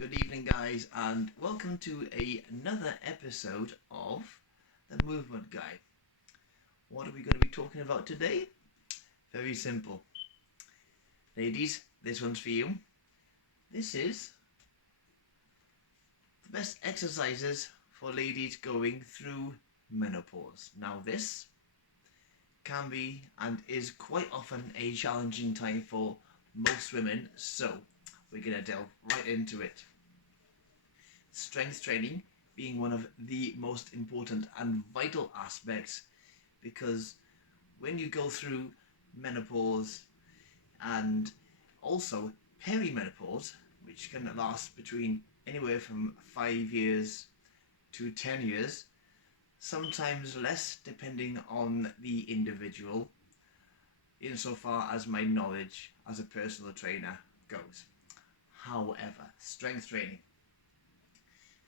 Good evening, guys, and welcome to another episode of the Movement Guy. What are we going to be talking about today? Very simple. Ladies, this one's for you. This is the best exercises for ladies going through menopause. Now, this can be and is quite often a challenging time for most women, so we're going to delve right into it. Strength training being one of the most important and vital aspects, because when you go through menopause and also perimenopause, which can last between anywhere from 5 years to 10 years, sometimes less depending on the individual, insofar as my knowledge as a personal trainer goes. However, strength training.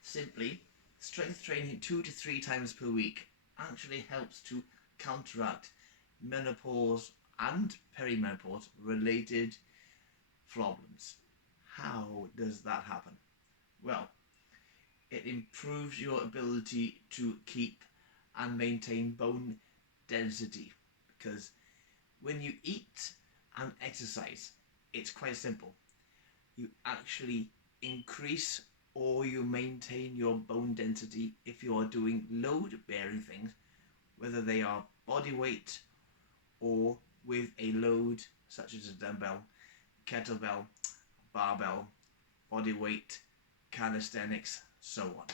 Simply, strength training 2 to 3 times per week actually helps to counteract menopause and perimenopause related problems. How does that happen? Well, it improves your ability to keep and maintain bone density, because when you eat and exercise, it's quite simple. You actually increase or you maintain your bone density if you are doing load bearing things, whether they are body weight or with a load such as a dumbbell, kettlebell, barbell, body weight, calisthenics, so on.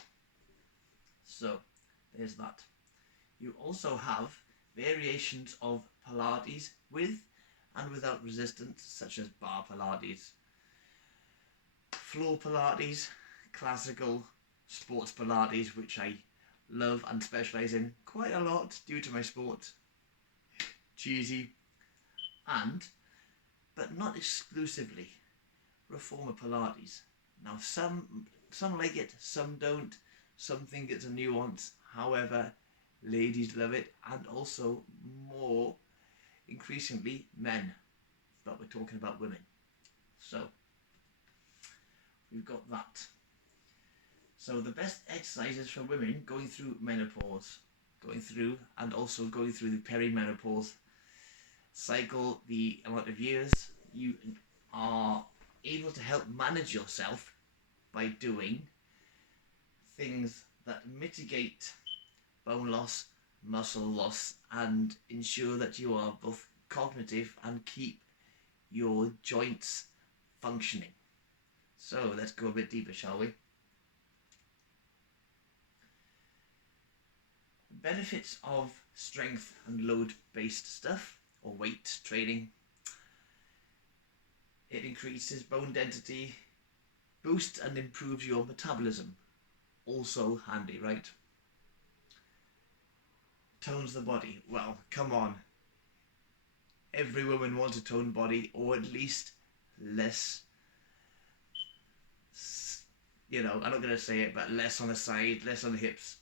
So there's that. You also have variations of Pilates with and without resistance, such as bar Pilates, floor Pilates, classical sports Pilates, which I love and specialise in quite a lot due to my sport, cheesy, and, but not exclusively, reformer Pilates. Now some like it, some don't, some think it's a nuance. However, ladies love it, and also more increasingly men, but we're talking about women. So we've got that. So the best exercises for women going through menopause, and also going through the perimenopause cycle, the amount of years you are able to help manage yourself by doing things that mitigate bone loss, muscle loss, and ensure that you are both cognitive and keep your joints functioning. So let's go a bit deeper, shall we? Benefits of strength and load based stuff or weight training. It increases bone density, boosts and improves your metabolism. Also handy, right? Tones the body. Well, come on. Every woman wants a toned body, or at least less, I'm not going to say it, but less on the side, less on the hips.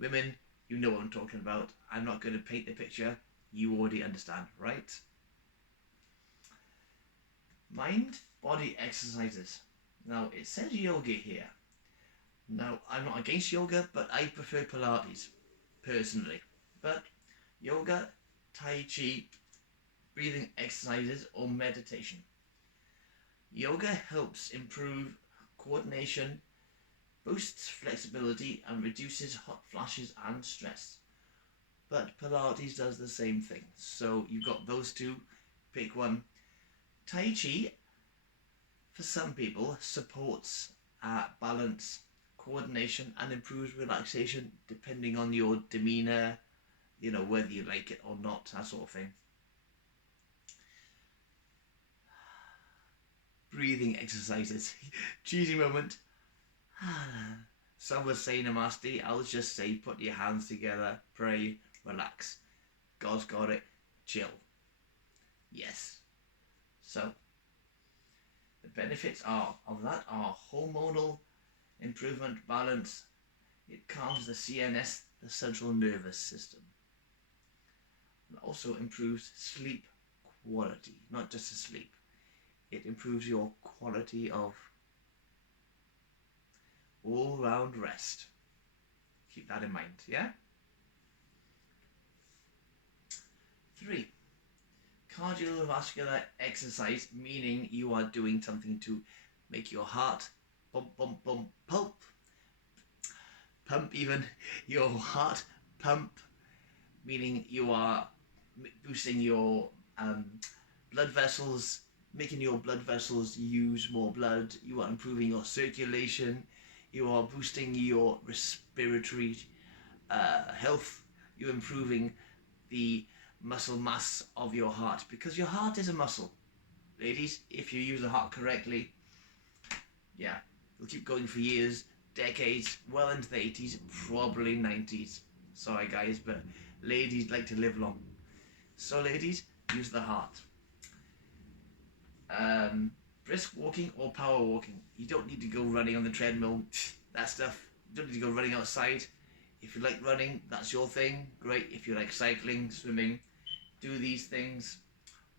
Women, you know what I'm talking about. I'm not going to paint the picture. You already understand, right? Mind body exercises. Now, it says yoga here. Now, I'm not against yoga, but I prefer Pilates, personally. But yoga, Tai Chi, breathing exercises, or meditation. Yoga helps improve coordination, boosts flexibility, and reduces hot flashes and stress. But Pilates does the same thing. So you've got those two, pick one. Tai Chi, for some people, supports balance, coordination, and improves relaxation depending on your demeanour, whether you like it or not, that sort of thing. Breathing exercises. Cheesy moment. Some would say namaste. I'll just say put your hands together, pray, relax. God's got it. Chill. Yes. So the benefits of that are hormonal improvement, balance. It calms the CNS, the central nervous system. It also improves sleep quality, not just the sleep. It improves your quality of all round rest. Keep that in mind, yeah? 3. Cardiovascular exercise, meaning you are doing something to make your heart pump even, your heart pump, meaning you are boosting your blood vessels, making your blood vessels use more blood, you are improving your circulation, you are boosting your respiratory health, you're improving the muscle mass of your heart, because your heart is a muscle. Ladies, if you use the heart correctly, yeah, it'll keep going for years, decades, well into the 80s, probably 90s. Sorry guys, but ladies like to live long. So ladies, use the heart. Brisk walking or power walking. You don't need to go running on the treadmill, that stuff. You don't need to go running outside. If you like running, that's your thing, great. If you like cycling, swimming, do these things.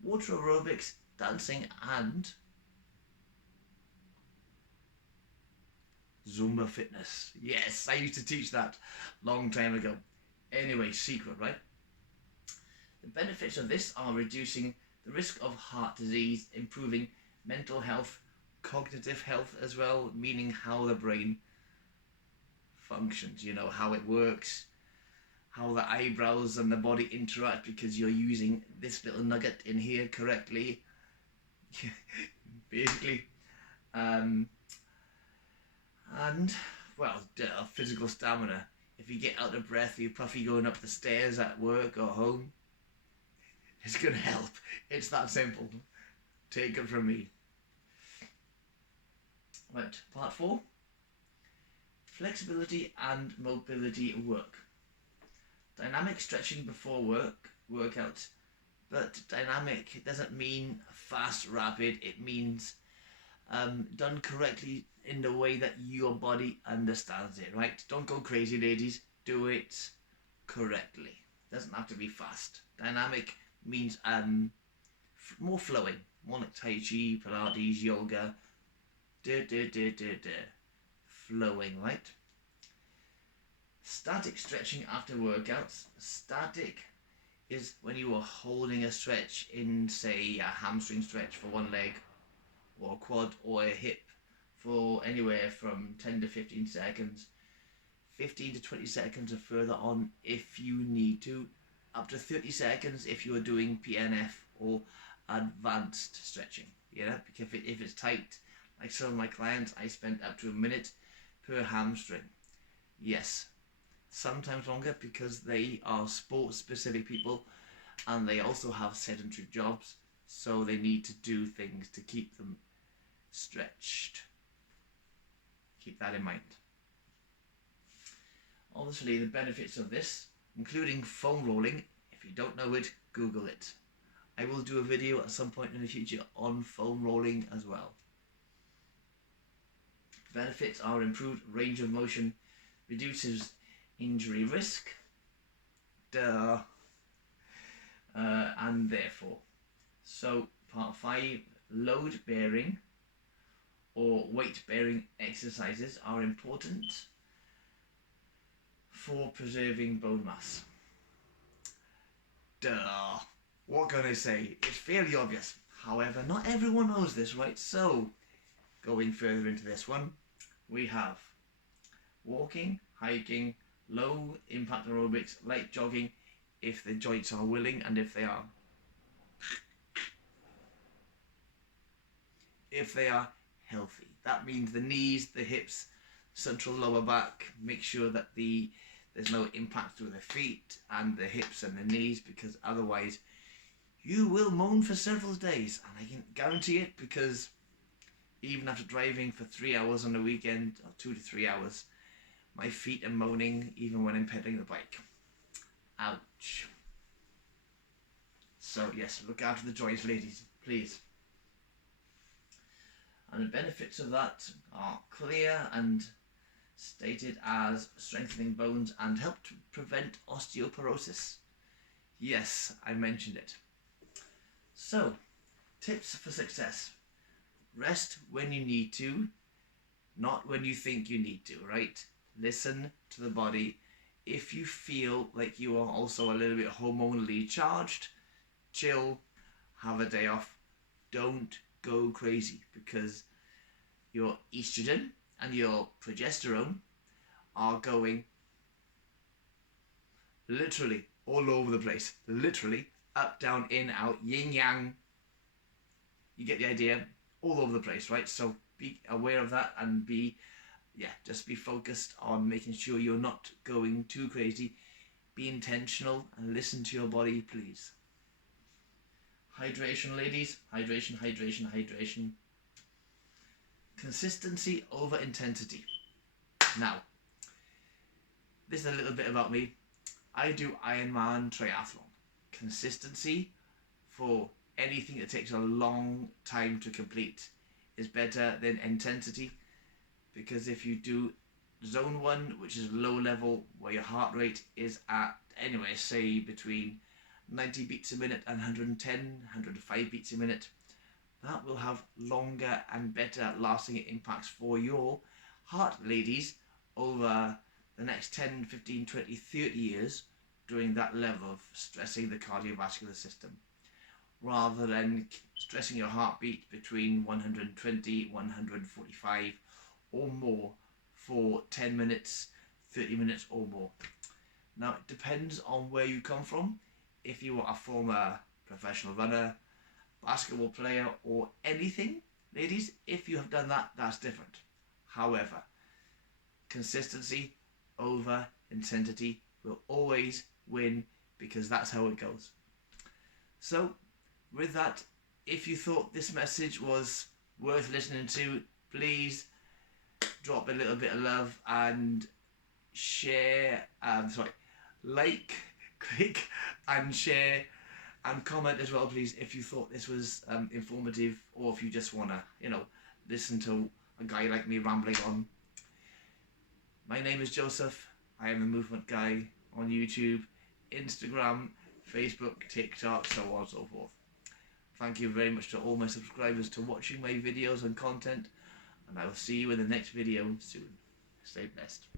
Water aerobics, dancing, and Zumba fitness. Yes, I used to teach that long time ago. Anyway, secret, right? The benefits of this are reducing the risk of heart disease, improving mental health, cognitive health as well, meaning how the brain functions, you know, how it works, how the eyebrows and the body interact, because you're using this little nugget in here correctly. Basically. And, well, physical stamina. If you get out of breath, you're puffy going up the stairs at work or home, it's going to help. It's that simple. Take it from me. Right, part 4. Flexibility and mobility work. Dynamic stretching before workout. But dynamic doesn't mean fast, rapid. It means done correctly in the way that your body understands it, right? Don't go crazy, ladies. Do it correctly. Doesn't have to be fast. Dynamic means more flowing, more like Tai Chi, Pilates, yoga. Flowing, right? Static stretching after workouts. Static is when you are holding a stretch in, say, a hamstring stretch for one leg, or a quad or a hip, for anywhere from 10 to 15 seconds. 15 to 20 seconds or further on if you need to, up to 30 seconds if you are doing PNF or advanced stretching. Yeah, because if it's tight, like some of my clients, I spent up to a minute per hamstring. Yes, sometimes longer, because they are sports specific people and they also have sedentary jobs, so they need to do things to keep them stretched. Keep that in mind. Obviously, the benefits of this, including foam rolling. If you don't know it, Google it. I will do a video at some point in the future on foam rolling as well. Benefits are improved range of motion, reduces injury risk, and therefore. So, part 5, load bearing or weight bearing exercises are important for preserving bone mass. What can I say? It's fairly obvious. However, not everyone knows this, right? So, going further into this one, we have walking, hiking, low impact aerobics, light jogging, if the joints are willing and if they are healthy. That means the knees, the hips, central lower back. Make sure that there's no impact with the feet and the hips and the knees, because otherwise you will moan for several days, and I can guarantee it, because even after driving for 3 hours on the weekend, or 2 to 3 hours, my feet are moaning even when I'm pedaling the bike. Ouch. So yes, look after the joints, ladies, please. And the benefits of that are clear and stated as strengthening bones and help to prevent osteoporosis. Yes, I mentioned it. So, tips for success. Rest when you need to. not when you think you need to, right? Listen to the body. If you feel like you are also a little bit hormonally charged, chill, have a day off. Don't go crazy, because your estrogen and your progesterone are going literally all over the place. Literally up, down, in, out, yin, yang. You get the idea? All over the place, right? So be aware of that and just be focused on making sure you're not going too crazy. Be intentional and listen to your body, please. Hydration, ladies. Hydration, hydration, hydration. Consistency over intensity. Now, this is a little bit about me. I do Ironman triathlon. Consistency for anything that takes a long time to complete is better than intensity, because if you do zone 1, which is low level, where your heart rate is at, anyway, say between 90 beats a minute and 110, 105 beats a minute, that will have longer and better lasting impacts for your heart, ladies, over the next 10, 15, 20, 30 years doing that level of stressing the cardiovascular system, rather than stressing your heartbeat between 120, 145 or more for 10 minutes, 30 minutes or more. Now, it depends on where you come from. If you are a former professional runner, basketball player or anything, ladies, if you have done that, that's different. However, consistency over intensity will always win, because that's how it goes. So with that, if you thought this message was worth listening to, please drop a little bit of love and share, like, click and share and comment as well, please, if you thought this was informative, or if you just want to, listen to a guy like me rambling on. My name is Joseph. I am the Movement Guy on YouTube, Instagram, Facebook, TikTok, so on and so forth. Thank you very much to all my subscribers for watching my videos and content, and I will see you in the next video soon. Stay blessed.